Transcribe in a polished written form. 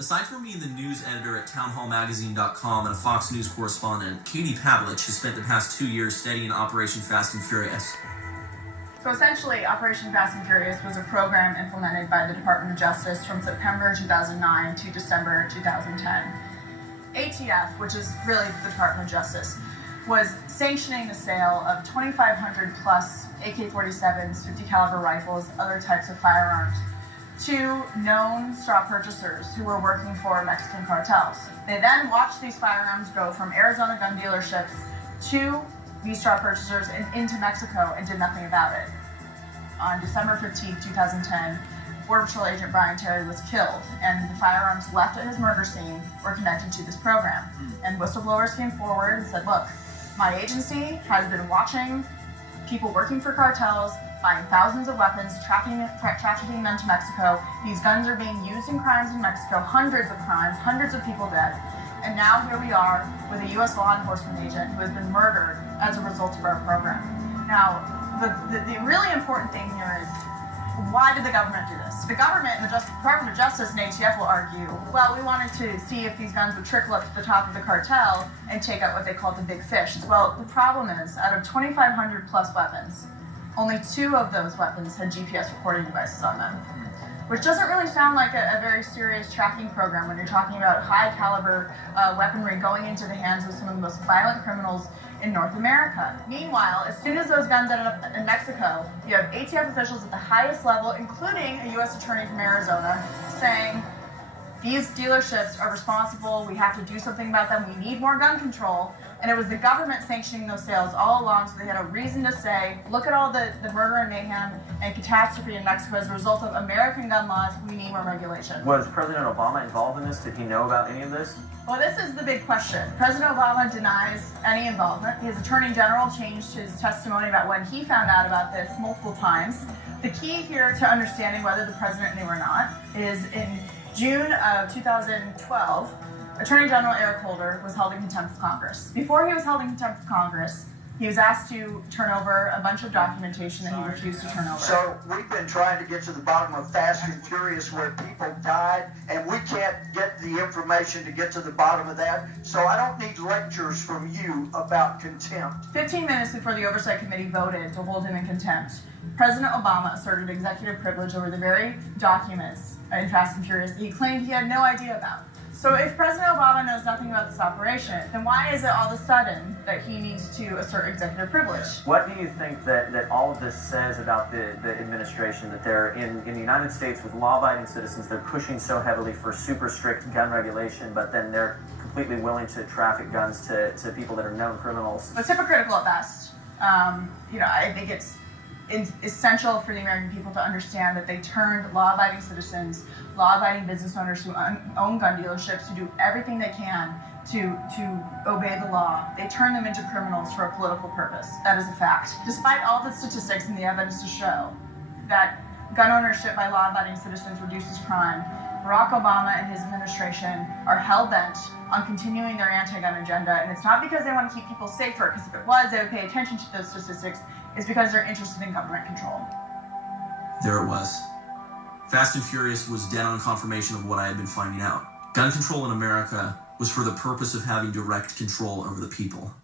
Aside from being the news editor at townhallmagazine.com and a Fox News correspondent, Katie Pavlich has spent the past 2 years studying Operation Fast and Furious. So essentially, Operation Fast and Furious was a program implemented by the Department of Justice from September 2009 to December 2010. ATF, which is really the Department of Justice, was sanctioning the sale of 2,500 plus AK-47s, 50 caliber rifles, other types of firearms to known straw purchasers who were working for Mexican cartels. They then watched these firearms go from Arizona gun dealerships to these straw purchasers and into Mexico and did nothing about it. On December 15, 2010, Border Patrol Agent Brian Terry was killed, and the firearms left at his murder scene were connected to this program. And whistleblowers came forward and said, look, my agency has been watching people working for cartels, buying thousands of weapons, trafficking them to Mexico. These guns are being used in crimes in Mexico, hundreds of crimes, hundreds of people dead. And now here we are with a U.S. law enforcement agent who has been murdered as a result of our program. Now, the really important thing here is, why did the government do this? The government and the Department of Justice and ATF will argue, well, we wanted to see if these guns would trickle up to the top of the cartel and take out what they call the big fish. Well, the problem is, out of 2,500 plus weapons, only 2 of those weapons had GPS recording devices on them, which doesn't really sound like a very serious tracking program when you're talking about high caliber weaponry going into the hands of some of the most violent criminals in North America. Meanwhile, as soon as those guns ended up in Mexico, you have ATF officials at the highest level, including a U.S. attorney from Arizona, saying, these dealerships are responsible, we have to do something about them, we need more gun control. And it was the government sanctioning those sales all along, so they had a reason to say, look at all the murder and mayhem and catastrophe in Mexico as a result of American gun laws, we need more regulation. Was President Obama involved in this? Did he know about any of this? Well, this is the big question. President Obama denies any involvement. His attorney general changed his testimony about when he found out about this multiple times. The key here to understanding whether the president knew or not is in June of 2012, Attorney General Eric Holder was held in contempt of Congress. Before he was held in contempt of Congress, he was asked to turn over a bunch of documentation that he refused to turn over. So we've been trying to get to the bottom of Fast and Furious where people died, and we can't get the information to get to the bottom of that. So I don't need lectures from you about contempt. 15 minutes before the Oversight Committee voted to hold him in contempt, President Obama asserted executive privilege over the very documents in Fast and Furious that he claimed he had no idea about. So if President Obama knows nothing about this operation, then why is it all of a sudden that he needs to assert executive privilege? What do you think that all of this says about the administration, that they're in the United States with law-abiding citizens, they're pushing so heavily for super strict gun regulation, but then they're completely willing to traffic guns to people that are known criminals? It's hypocritical at best. I think it's essential for the American people to understand that they turned law-abiding citizens, law-abiding business owners who own gun dealerships, who do everything they can to obey the law. They turn them into criminals for a political purpose. That is a fact. Despite all the statistics and the evidence to show that gun ownership by law-abiding citizens reduces crime, Barack Obama and his administration are hell-bent on continuing their anti-gun agenda, and it's not because they want to keep people safer, because if it was, they would pay attention to those statistics. It's because they're interested in government control. There it was. Fast and Furious was dead on confirmation of what I had been finding out. Gun control in America was for the purpose of having direct control over the people.